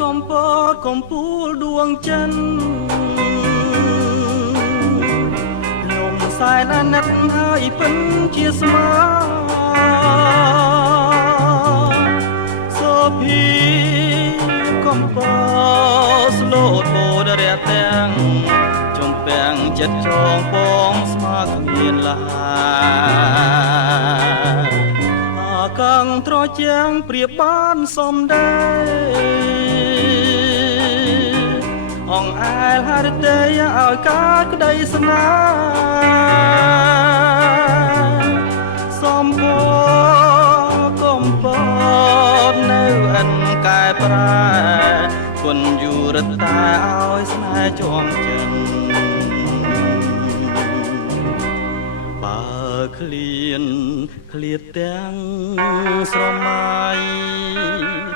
កំពតកំពូលដួងចិនខ្ញុំសែនអាណិតហើយពិនជាស្មាសូភីកំពតស្លូតបូដរះទាំងចំពាំងចិត្តចងពងស្មើគ្មានលាកងត្រជាងព្រៀបបានសំដែរអងអែលហរិទេឲ្យការក្តីស្នេហ៍សំបូរកំពតនៅអិនកែប្រែគុណយូរតែឲ្យស្នេហ៍ជាប់ចិនឃ្លៀតទាំងស្រមៃ